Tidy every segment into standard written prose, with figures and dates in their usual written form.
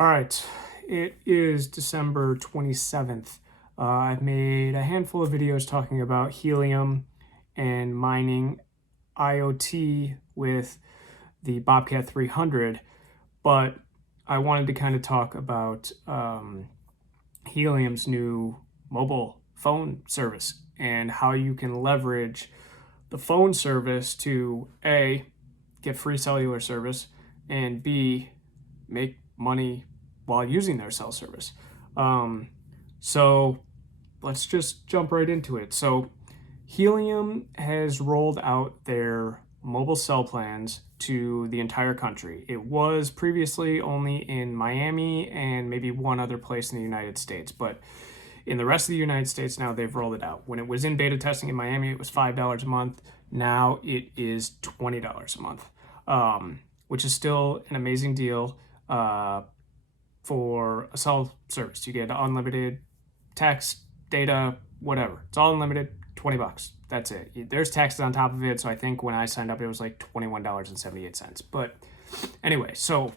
All right, it is December 27th. I've made a handful of videos talking about helium and mining IoT with the Bobcat 300, but I wanted to kind of talk about Helium's new mobile phone service and how you can leverage the phone service to A, get free cellular service, and B, make money while using their cell service. So let's just jump right into it. So Helium has rolled out their mobile cell plans to the entire country. It was previously only in Miami and maybe one other place in the United States, but in the rest of the United States now they've rolled it out. When it was in beta testing in Miami, it was $5 a month. Now it is $20 a month, which is still an amazing deal for a cell service. You get unlimited text, data, whatever. It's all unlimited, $20. That's it. There's taxes on top of it, so I think when I signed up, it was like $21.78. But anyway, so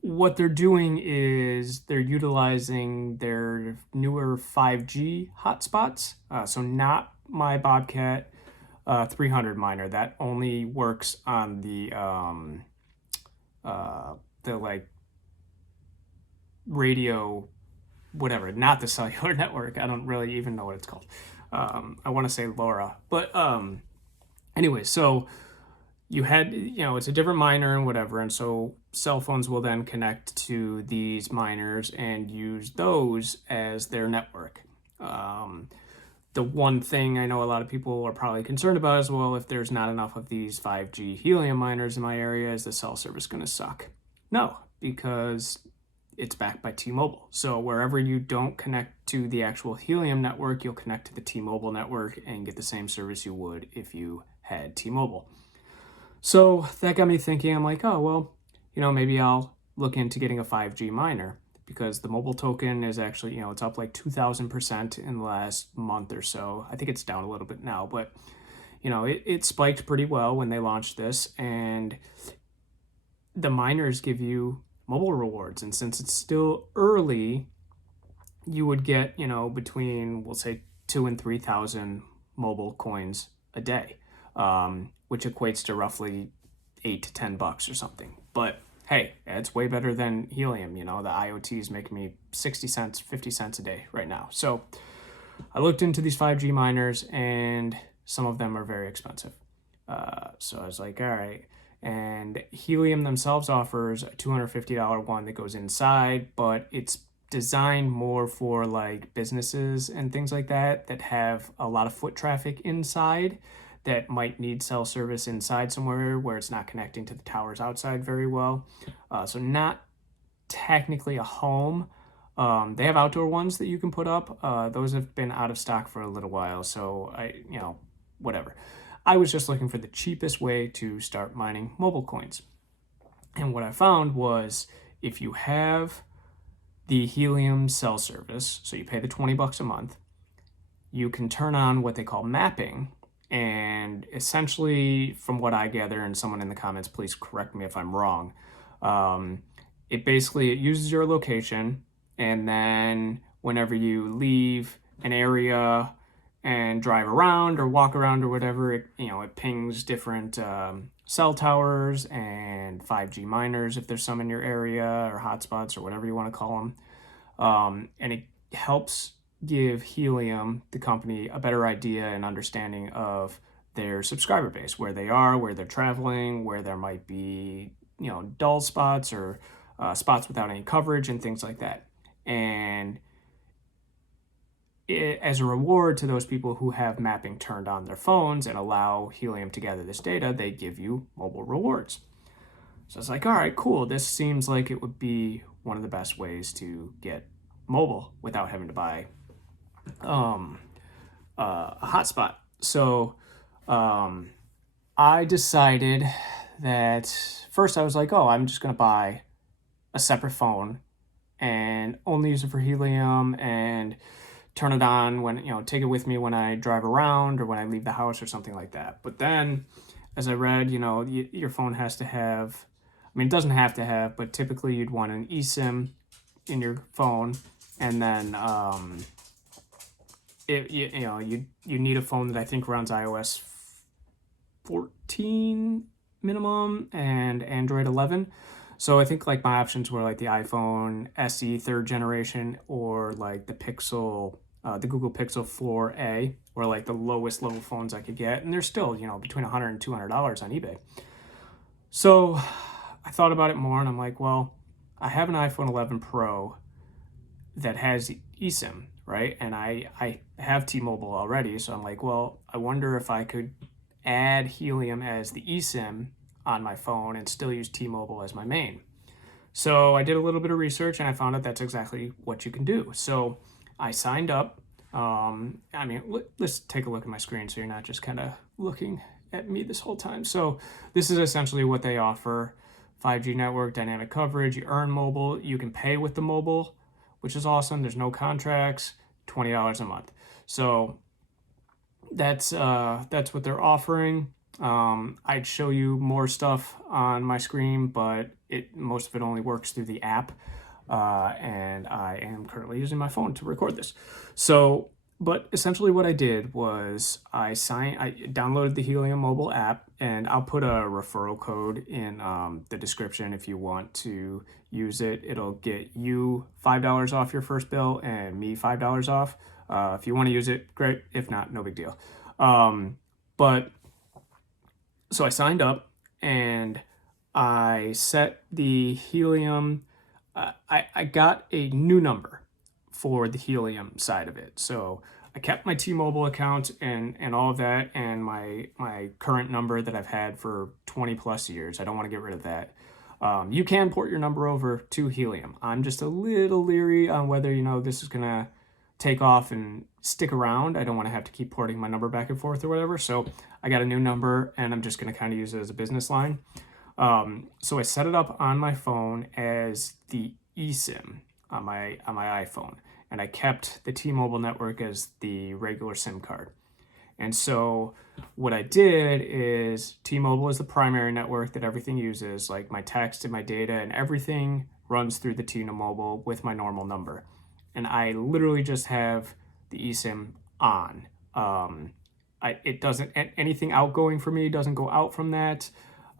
what they're doing is they're utilizing their newer 5G hotspots. So not my Bobcat 300 miner. That only works on the like radio, whatever, not the cellular network. I don't really even know what it's called. I want to say LoRa, but anyway, so it's a different miner and whatever, and so cell phones will then connect to these miners and use those as their network. The one thing I know a lot of people are probably concerned about as well, if there's not enough of these 5G helium miners in my area, is the cell service going to suck? No, because it's backed by T-Mobile. So wherever you don't connect to the actual Helium network, you'll connect to the T-Mobile network and get the same service you would if you had T-Mobile. So that got me thinking, I'm like, oh, well, maybe I'll look into getting a 5G miner, because the mobile token is actually, it's up like 2,000% in the last month or so. I think it's down a little bit now, but it spiked pretty well when they launched this, and the miners give you mobile rewards. And since it's still early, you would get, between, we'll say, 2,000 and 3,000 mobile coins a day, which equates to roughly $8 to $10 or something. But hey, it's way better than Helium. The IoT is making me 60 cents, 50 cents a day right now. So I looked into these 5G miners, and some of them are very expensive. So I was like, all right. And Helium themselves offers a $250 one that goes inside, but it's designed more for like businesses and things like that have a lot of foot traffic inside, that might need cell service inside somewhere where it's not connecting to the towers outside very well. So not technically a home. They have outdoor ones that you can put up. Those have been out of stock for a little while, so whatever. I was just looking for the cheapest way to start mining mobile coins. And what I found was, if you have the Helium cell service, so you pay the $20 a month, you can turn on what they call mapping. And essentially, from what I gather, and someone in the comments, please correct me if I'm wrong, it uses your location, and then whenever you leave an area and drive around or walk around or whatever, it pings different cell towers and 5G miners, if there's some in your area, or hotspots, or whatever you want to call them. And it helps give Helium, the company, a better idea and understanding of their subscriber base, where they are, where they're traveling, where there might be, dull spots, or spots without any coverage and things like that. And as a reward to those people who have mapping turned on their phones and allow Helium to gather this data, they give you mobile rewards. So it's like, all right, cool. This seems like it would be one of the best ways to get mobile without having to buy a hotspot. So I decided that first I was like, oh, I'm just going to buy a separate phone and only use it for Helium, and turn it on when, take it with me when I drive around or when I leave the house or something like that. But then as I read, your phone has to have mean, it doesn't have to have, but typically you'd want an eSIM in your phone, and then you need a phone that I think runs iOS 14 minimum and Android 11. So I think like my options were like the iPhone SE third generation, or like the Google Pixel 4a, or like the lowest level phones I could get, and they're still between $100 and $200 on eBay. So I thought about it more, and I'm like, well, I have an iPhone 11 Pro that has eSIM, right? And I have T-Mobile already, so I'm like, well, I wonder if I could add Helium as the eSIM on my phone and still use T-Mobile as my main. So I did a little bit of research, and I found out that's exactly what you can do. So I signed up. Let's take a look at my screen so you're not just kind of looking at me this whole time. So this is essentially what they offer: 5G network, dynamic coverage. You earn mobile. You can pay with the mobile, which is awesome. There's no contracts. $20 a month. So that's what they're offering. I'd show you more stuff on my screen, but most of it only works through the app, and I am currently using my phone to record this. So, but essentially what I did was I downloaded the Helium mobile app, and I'll put a referral code in the description if you want to use it. It'll get you $5 off your first bill and me $5 off. If you want to use it, great. If not, no big deal. But so I signed up, and I set the Helium. I got a new number for the Helium side of it. So I kept my T-Mobile account and all of that, and my current number that I've had for 20 plus years. I don't want to get rid of that. You can port your number over to Helium. I'm just a little leery on whether this is gonna take off and stick around. I don't want to have to keep porting my number back and forth or whatever. So I got a new number, and I'm just going to kind of use it as a business line. So I set it up on my phone as the eSIM on my iPhone, and I kept the T-Mobile network as the regular SIM card. And so what I did is T-Mobile is the primary network that everything uses, like my text and my data and everything runs through the T-Mobile with my normal number. And I literally just have the eSIM on. It doesn't, anything outgoing for me doesn't go out from that.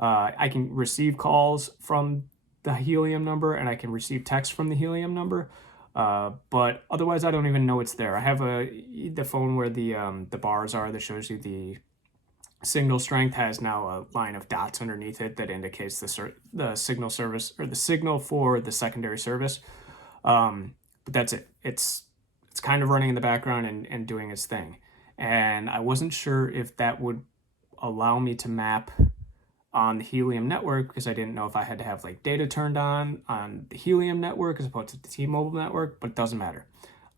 I can receive calls from the Helium number, and I can receive text from the Helium number. But otherwise, I don't even know it's there. I have the phone where the bars are that shows you the signal strength has now a line of dots underneath it that indicates the signal service, or the signal for the secondary service. But that's it. It's kind of running in the background and doing its thing. And I wasn't sure if that would allow me to map on the Helium network, because I didn't know if I had to have like data turned on the Helium network as opposed to the T-Mobile network, but it doesn't matter.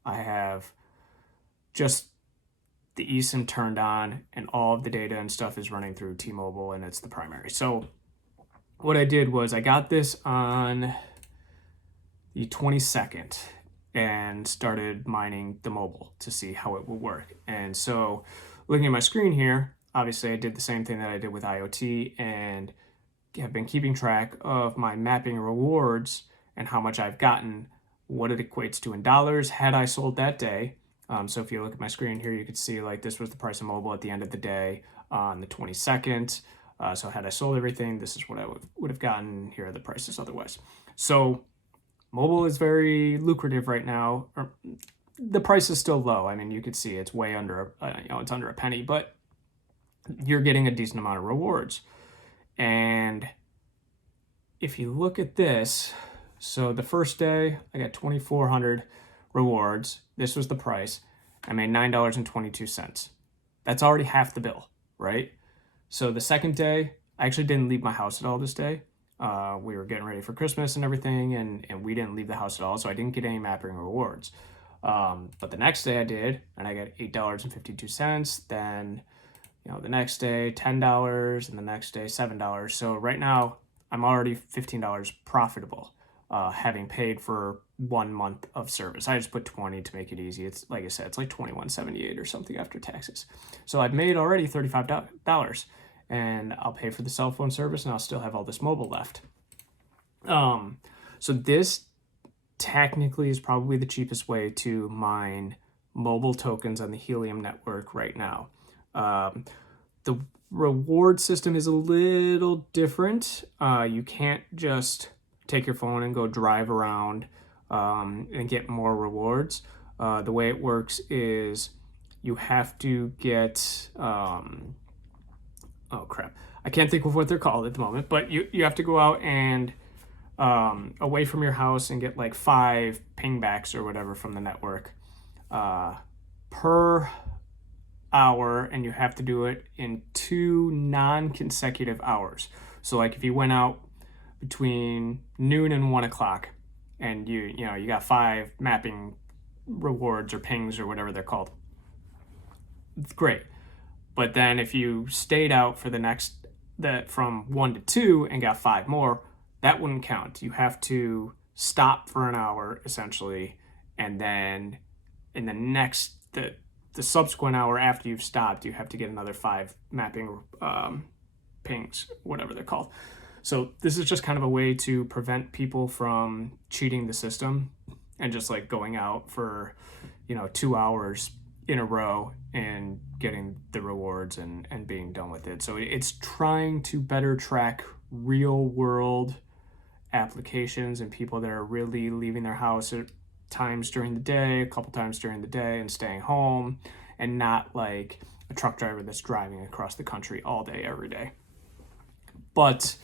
I have just the eSIM turned on, and all of the data and stuff is running through T-Mobile, and it's the primary. So what I did was I got this on the 22nd and started mining the mobile to see how it will work. And so looking at my screen here, obviously I did the same thing that I did with IoT, and have been keeping track of my mapping rewards and how much I've gotten, what it equates to in dollars had I sold that day. So if you look at my screen here, you can see like this was the price of mobile at the end of the day on the 22nd. So had I sold everything, this is what I would have gotten. Here are the prices otherwise. So mobile is very lucrative right now. The price is still low. I mean, you could see it's way under, it's under a penny, but you're getting a decent amount of rewards. And if you look at this, so the first day I got 2,400 rewards. This was the price. I made $9.22. That's already half the bill, right? So the second day, I actually didn't leave my house at all this day. We were getting ready for Christmas and everything, and we didn't leave the house at all, so I didn't get any mapping rewards. But the next day I did, and I got $8.52. Then, the next day $10, and the next day $7. So right now I'm already $15 profitable, having paid for 1 month of service. I just put 20 to make it easy. It's like I said, it's like $21.78 or something after taxes. So I've made already $35, and I'll pay for the cell phone service, and I'll still have all this mobile left. So this technically is probably the cheapest way to mine mobile tokens on the Helium network right now. The reward system is a little different. You can't just take your phone and go drive around and get more rewards. The way it works is you have to get, oh crap, I can't think of what they're called at the moment, but you have to go out and away from your house and get like 5 pingbacks or whatever from the network per hour, and you have to do it in 2 non-consecutive hours. So like if you went out between noon and 1 o'clock and you got 5 mapping rewards or pings or whatever they're called, it's great. But then if you stayed out for the next, that from 1 to 2 and got 5 more, that wouldn't count. You have to stop for an hour essentially, and then in the subsequent hour after you've stopped, you have to get another 5 mapping pings, whatever they're called. So this is just kind of a way to prevent people from cheating the system and just like going out for 2 hours in a row and getting the rewards and being done with it. So it's trying to better track real world applications and people that are really leaving their house at times during the day, a couple times during the day, and staying home, and not like a truck driver that's driving across the country all day, every day. But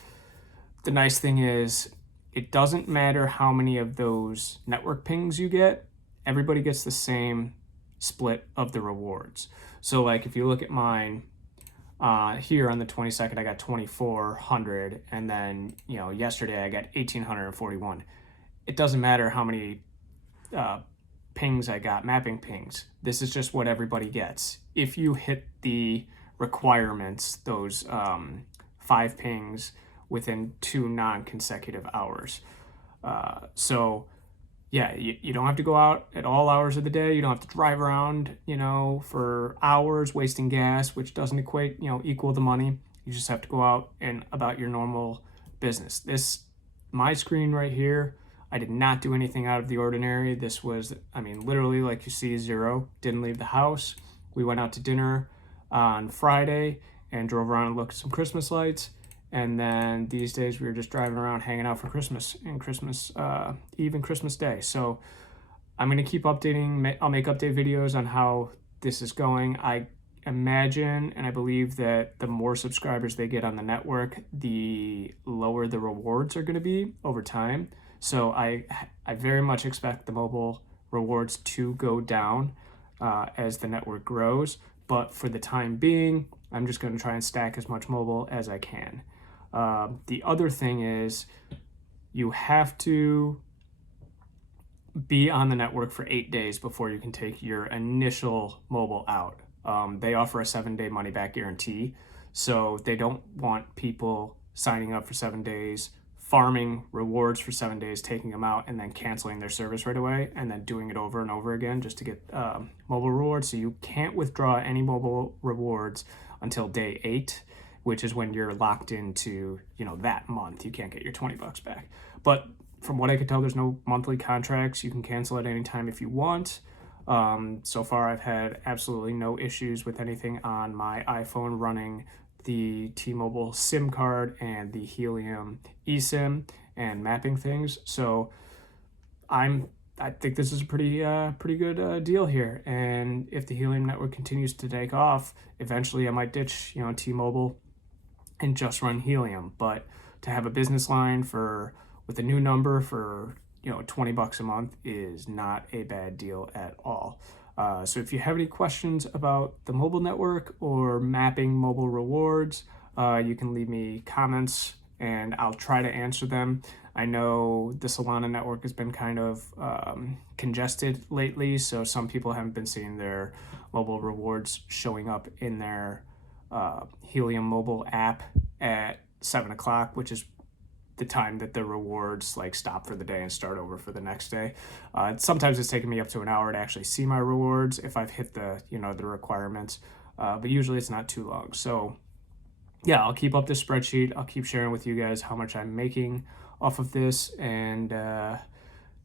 the nice thing is, it doesn't matter how many of those network pings you get, everybody gets the same split of the rewards. So like if you look at mine, here on the 22nd, I got 2,400, and then yesterday I got 1,841. It doesn't matter how many pings I got, mapping pings. This is just what everybody gets. If you hit the requirements, those 5 pings within 2 non-consecutive hours. So yeah, you don't have to go out at all hours of the day. You don't have to drive around, for hours wasting gas, which doesn't equal the money. You just have to go out and about your normal business. My screen right here, I did not do anything out of the ordinary. This was, literally like you see, 0. Didn't leave the house. We went out to dinner on Friday and drove around and looked at some Christmas lights. And then these days we were just driving around hanging out for Christmas and Christmas Eve and Christmas Day. So I'm going to keep updating. I'll make update videos on how this is going. I imagine and I believe that the more subscribers they get on the network, the lower the rewards are going to be over time. So I very much expect the mobile rewards to go down as the network grows. But for the time being, I'm just going to try and stack as much mobile as I can. The other thing is you have to be on the network for 8 days before you can take your initial mobile out. They offer a 7-day money back guarantee, so they don't want people signing up for 7 days, farming rewards for 7 days, taking them out, and then canceling their service right away, and then doing it over and over again just to get mobile rewards. So you can't withdraw any mobile rewards until day 8, which is when you're locked into, that month. You can't get your $20 back. But from what I could tell, there's no monthly contracts. You can cancel at any time if you want. So far, I've had absolutely no issues with anything on my iPhone running the T-Mobile SIM card and the Helium eSIM and mapping things. So I think this is a pretty good deal here. And if the Helium network continues to take off, eventually I might ditch T-Mobile and just run Helium. But to have a business line with a new number for $20 a month is not a bad deal at all. So if you have any questions about the mobile network or mapping mobile rewards, you can leave me comments and I'll try to answer them. I know the Solana network has been kind of congested lately, so some people haven't been seeing their mobile rewards showing up in their Helium mobile app at 7 o'clock, which is the time that the rewards stop for the day and start over for the next day. Sometimes it's taken me up to an hour to actually see my rewards if I've hit the the requirements, but usually it's not too long. So yeah, I'll keep up this spreadsheet. I'll keep sharing with you guys how much I'm making off of this, and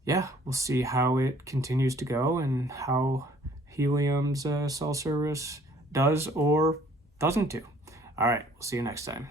yeah, we'll see how it continues to go and how Helium's cell service does or doesn't do. All right, we'll see you next time.